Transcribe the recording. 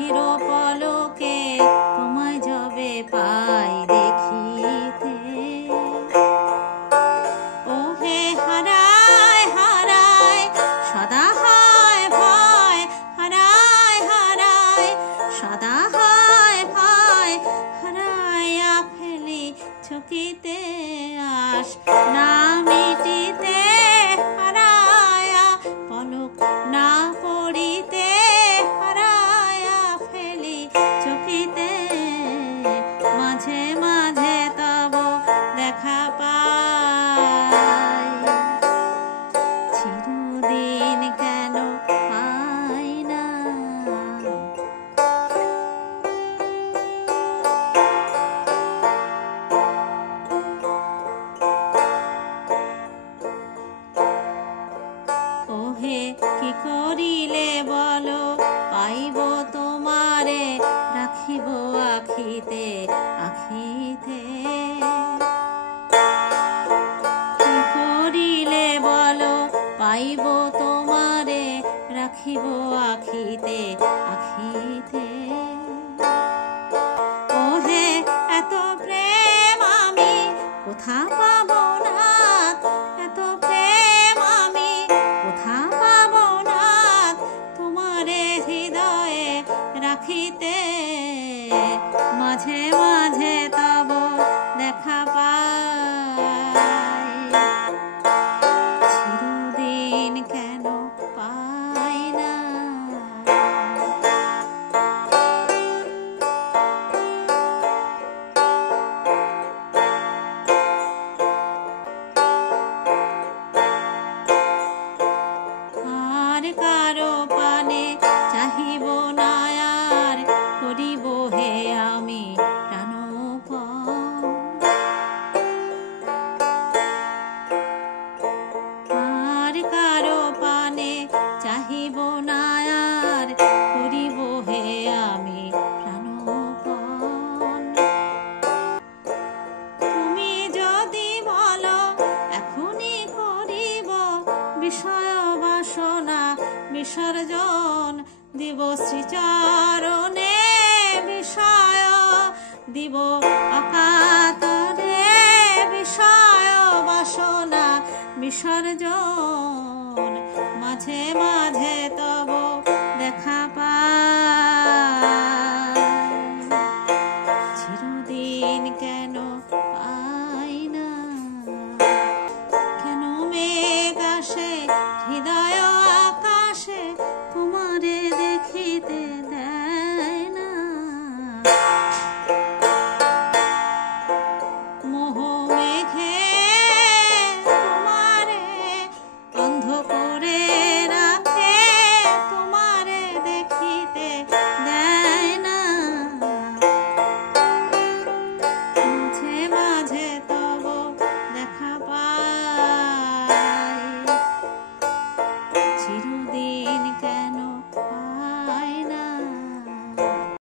আখির পলকে তোমায় যবে পাই দেখিতে। ওহে হারায় হারায় সদা হয় ভয়, হারায় হারায় সদা হয় ভয়, হারাইয়া ফেলি চকিতে আস না মিটিতে, হারায়া পলক না পড়িতে, হারায়া ফেলি চকিতে। মাঝে মাঝে তব দেখা পাই, চিরদিন কেন পাই না। ওহে কি করিলে বলো পাইব তোমারে, রাখিব আখিতে আখিতে। কি করিলে বলো পাইব তোমারে, রাখিব আখিতে আখিতে। ওহে এত প্রেম আমি কোথা পাব না, এত প্রেম আমি কোথা পাব না, তোমারে হৃদয়ে রাখিতে। মাঝে মাঝে তব দেখা পাই, চিরদিন কেন পাই না। আর কারো পানে চাহিব না আর, করিব হে আমি প্রাণপণ। আর কারো পানে চাহিব না আর, করিব হে আমি প্রাণপণ। তুমি যদি বলো এখনই করিব বিষয় বাসনা বিসর্জন, দিব শ্রীচরণে বিষয়, দিব অকাতরে বিষয় বাসনা বিসর্জন। মাঝে মাঝে তব দেখা পাই, চিরদিন কেন পাই না। কেন মেঘ আসে হৃদয়